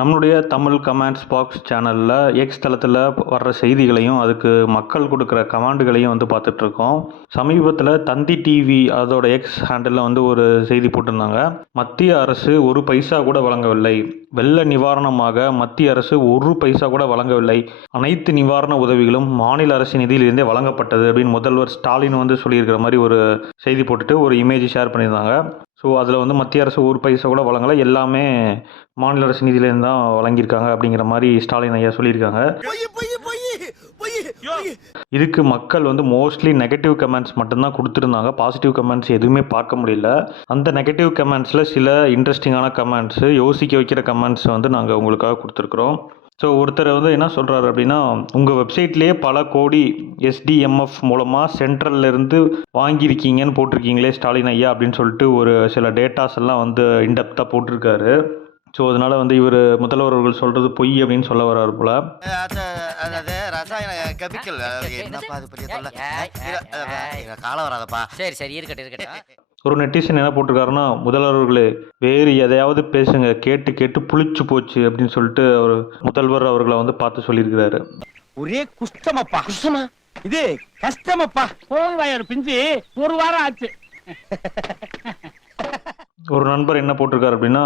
நம்மளுடைய Tamil comments box சேனலில் X தளத்தில் வர்ற செய்திகளையும் அதுக்கு மக்கள் கொடுக்குற கமெண்டுகளையும் வந்து பார்த்துட்ருக்கோம். சமீபத்தில் தந்தி டிவி அதோட எக்ஸ் ஹேண்டலில் வந்து ஒரு செய்தி போட்டிருந்தாங்க. மத்திய அரசு ஒரு பைசா கூட வழங்கவில்லை, வெள்ள நிவாரணமாக மத்திய அரசு ஒரு பைசா கூட வழங்கவில்லை, அனைத்து நிவாரண உதவிகளும் மாநில அரசு நிதியிலிருந்தே வழங்கப்பட்டது அப்படின்னு முதல்வர் ஸ்டாலின் வந்து சொல்லியிருக்கிற மாதிரி ஒரு செய்தி போட்டுட்டு ஒரு இமேஜ் ஷேர் பண்ணியிருந்தாங்க. ஸோ அதில் வந்து மத்திய அரசு ஒரு பைசா கூட வழங்கலை, எல்லாமே மாநில அரசு நிதியிலேருந்து தான் வழங்கியிருக்காங்க அப்படிங்கிற மாதிரி ஸ்டாலின் ஐயா சொல்லியிருக்காங்க. இதுக்கு மக்கள் வந்து மோஸ்ட்லி நெகட்டிவ் கமெண்ட்ஸ் மட்டும்தான் கொடுத்துருந்தாங்க, பாசிட்டிவ் கமெண்ட்ஸ் எதுவுமே பார்க்க முடியல. அந்த நெகட்டிவ் கமெண்ட்ஸில் சில இன்ட்ரெஸ்டிங்கான கமெண்ட்ஸு, யோசிக்க வைக்கிற கமெண்ட்ஸ் வந்து நாங்கள் உங்களுக்காக கொடுத்துருக்குறோம். ஸோ ஒருத்தர் வந்து என்ன சொல்கிறாரு அப்படின்னா, உங்கள் வெப்சைட்லேயே பல கோடி எஸ்டிஎம்எஃப் மூலமாக சென்ட்ரல்லேருந்து வாங்கியிருக்கீங்கன்னு போட்டிருக்கீங்களே ஸ்டாலின் ஐயா அப்படின்னு சொல்லிட்டு ஒரு சில டேட்டாஸ் எல்லாம் வந்து இன்டெப்த்தாக போட்டிருக்காரு. ஸோ அதனால் வந்து இவர் முதல்வர் அவர்கள் சொல்கிறது பொய் அப்படின்னு சொல்ல வர்றாரு போல. ஒரு நெட்டிசன் என்ன போட்டிருக்காருன்னா, முதல்வர்களே வேறு எதையாவது பேசுங்க, கேட்டு கேட்டு புளிச்சு போச்சு அப்படின்னு சொல்லிட்டு அவர் முதல்வர் அவர்களை வந்து பார்த்து சொல்லியிருக்கிறாரு. ஒரே குஷ்டமப்பா, குஷ்டமா இது கஷ்டமப்பா, போவாயார் பிஞ்சு ஒரு வாரம் ஆச்சு. ஒரு நண்பர் என்ன போட்டிருக்காரு அப்படின்னா,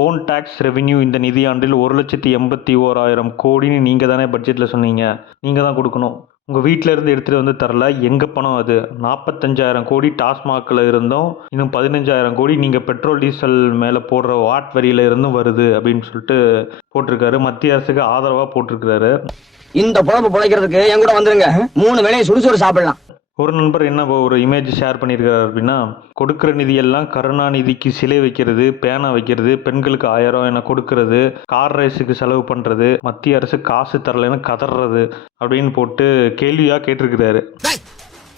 ஓன் டேக்ஸ் ரெவென்யூ இந்த நிதியாண்டில் 1,81,000 கோடின்னு நீங்கள் தானே பட்ஜெட்டில் சொன்னீங்க, நீங்கள் தான் கொடுக்கணும், உங்கள் வீட்டில் இருந்து எடுத்துகிட்டு வந்து தரல, எங்கள் பணம் அது, 45,000 கோடி டாஸ்மாகில் இருந்தும் இன்னும் 15,000 கோடி நீங்கள் பெட்ரோல் டீசல் மேலே போடுற வாட் வரியில இருந்தும் வருது அப்படின்னு சொல்லிட்டு போட்டிருக்காரு. மத்திய அரசுக்கு ஆதரவாக போட்டிருக்கிறாரு. இந்த பொழப்பு பிழைக்கிறதுக்கு என் கூட வந்துருங்க, 3 வேளையும் சுடுசோறு சாப்பிடலாம். ஒரு நண்பர் என்ன ஒரு இமேஜ் ஷேர் பண்ணியிருக்காரு அப்படின்னா, கொடுக்குற நிதியெல்லாம் கருணாநிதிக்கு சிலை வைக்கிறது, பேனா வைக்கிறது, பெண்களுக்கு 1000 என கொடுக்கறது, கார் ரேஸுக்கு செலவு பண்ணுறது, மத்திய அரசு காசு தரலைன்னு கதறது அப்படின்னு போட்டு கேள்வியாக கேட்டிருக்கிறாரு.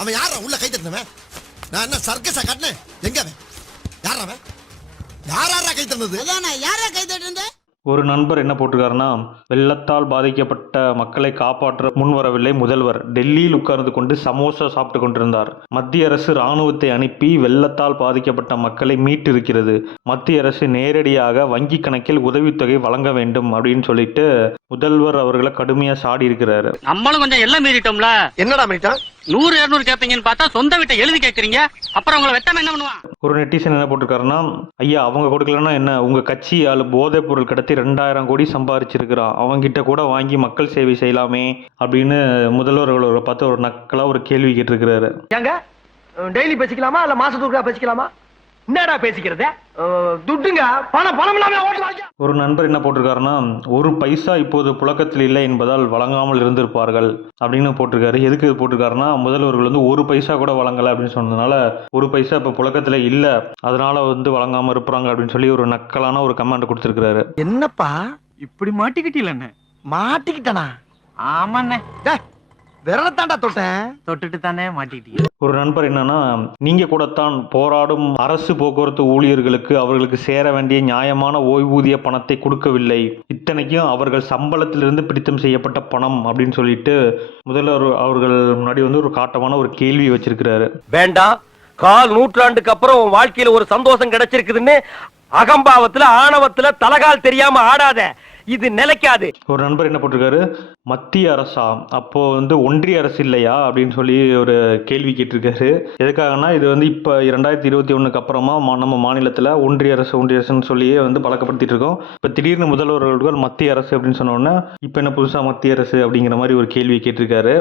அவன் யாரா உள்ள கை தட்டினவன்? நான் என்ன சர்க்கஸா கட்டினேன்? எங்க அவன்? யாரா அவன்? யாரா கை தட்டினது? யாரா கை தட்டினது? ஒரு நண்பர் என்ன போட்டிருக்காருன்னா, வெள்ளத்தால் பாதிக்கப்பட்ட மக்களை காப்பாற்ற முன்வரவில்லை முதல்வர், டெல்லியில் உட்கார்ந்து கொண்டு சமோசா சாப்பிட்டு கொண்டிருந்தார், மத்திய அரசு இராணுவத்தை அனுப்பி வெள்ளத்தால் பாதிக்கப்பட்ட மக்களை மீட்டு இருக்கிறது, மத்திய அரசு நேரடியாக வங்கி கணக்கில் உதவித்தொகை வழங்க வேண்டும் அப்படின்னு சொல்லிட்டு முதல்வர் அவர்களை கடுமையா சாடி இருக்கிறாரு. நம்மளும் கொஞ்சம் எல்லாம் மீறிட்டோம்ல. என்னடா மீறிட்டா? 100 200 கேட்பீங்கன்னு பார்த்தா சொந்த வீட்டை எழுதி கேட்கறீங்க, அப்புறம் உங்களை வெட்டாம என்ன பண்ணுவான்? ஒரு நெட்டிசன் என்ன போட்டிருக்காருன்னா, ஐயா அவங்க கொடுக்கலன்னா என்ன, உங்க கட்சி ஆளு போதைப் பொருள் கடத்தி 2,000 கோடி சம்பாரிச்சிருக்கிறான், அவங்கிட்ட கூட வாங்கி மக்கள் சேவை செய்யலாமே அப்படின்னு முதல்வர்களை பார்த்து ஒரு நக்கலா ஒரு கேள்வி கேட்டிருக்கிறாரு. டெய்லி பேசிக்கலாமா இல்ல மாசத்துக்கு பேசிக்கலாமா? என்னடா பேசிக்கிறது? துட்டுங்க, பணம் இல்லாம ஓட்டலாம். ஒரு நண்பர் என்ன போட்டிருக்காருன்னா, ஒரு பைசா இப்போது புழக்கத்தில் இல்லை என்பதால் வழங்காமல் இருந்திருப்பார்கள் அப்படின்னு போட்டிருக்காரு. எதுக்கு இது போட்டிருக்காருன்னா, முதல்வர்கள் வந்து ஒரு பைசா கூட வழங்கலை அப்படின்னு சொன்னதுனால ஒரு பைசா இப்போ புழக்கத்தில் இல்லை, அதனால வந்து வழங்காமல் இருப்பாங்க அப்படின்னு சொல்லி ஒரு நக்கலான ஒரு கமெண்ட் கொடுத்துருக்காரு. என்னப்பா இப்படி மாட்டிக்கிட்டீல? மாட்டிக்கிட்டனா? ஆமாண்ணே, விரலத்தாண்டா தொட்டேன், தொட்டுட்டு தானே மாட்டிக்கிட்டீங்க. ஒரு நண்பர் என்னன்னா, நீங்க கூடத்தான் போராடும் அரசு போக்குவரத்து ஊழியர்களுக்கு அவர்களுக்கு சேர வேண்டிய நியாயமான ஓய்வூதிய பணத்தை கொடுக்கவில்லை, இத்தனைக்கும் அவர்கள் சம்பளத்திலிருந்து பிடித்தம் செய்யப்பட்ட பணம் அப்படின்னு சொல்லிட்டு முதல்வர் அவர்கள் முன்னாடி வந்து ஒரு காட்டமான ஒரு கேள்வி வச்சிருக்கிறாரு. வேண்டாம், 1/4 நூற்றாண்டுக்கு அப்புறம் உன் வாழ்க்கையில ஒரு சந்தோஷம் கிடைச்சிருக்குதுன்னு அகம்பாவத்துல ஆணவத்துல தலகால் தெரியாம ஆடாத, இது நிலைக்காது. ஒரு நண்பர் என்ன போட்டிருக்காரு, மத்திய அரசா அப்போ வந்து ஒன்றிய அரசு இல்லையா அப்படின்னு சொல்லி ஒரு கேள்வி கேட்டிருக்காரு. எதுக்காகனா, இது வந்து இப்போ 2021 அப்புறமா நம்ம மாநிலத்தில் ஒன்றிய அரசுன்னு சொல்லியே வந்து பழக்கப்படுத்திட்டு இருக்கோம். இப்போ திடீர்னு முதல்வர்கள் மத்திய அரசு அப்படின்னு சொன்னோன்னா இப்போ என்ன புதுசாக மத்திய அரசு அப்படிங்கிற மாதிரி ஒரு கேள்வி கேட்டிருக்காரு.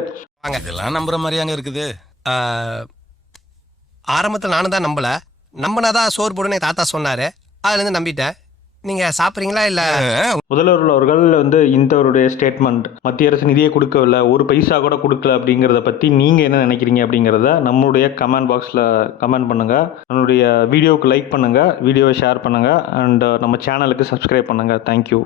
இதெல்லாம் நம்புற மாதிரியாங்க இருக்குது. ஆரம்பத்தில் நானும் தான் நம்பினாதான் சோறு போடுன்னு தாத்தா சொன்னாரு, அதுலேருந்து நம்பிட்டேன். நீங்க சாப்பிட்றீங்களா இல்ல? முதல்வர் அவர்கள் வந்து இந்த ஸ்டேட்மெண்ட், மத்திய அரசு நிதியை கொடுக்கவில்லை, ஒரு பைசா கூட கொடுக்கல அப்படிங்கிறத பற்றி நீங்கள் என்ன நினைக்கிறீங்க அப்படிங்கிறத நம்மளுடைய கமெண்ட் பாக்ஸில் கமெண்ட் பண்ணுங்கள். நம்மளுடைய வீடியோவுக்கு லைக் பண்ணுங்கள், வீடியோவை ஷேர் பண்ணுங்கள், அண்ட் நம்ம சேனலுக்கு சப்ஸ்கிரைப் பண்ணுங்கள். தேங்க்யூ.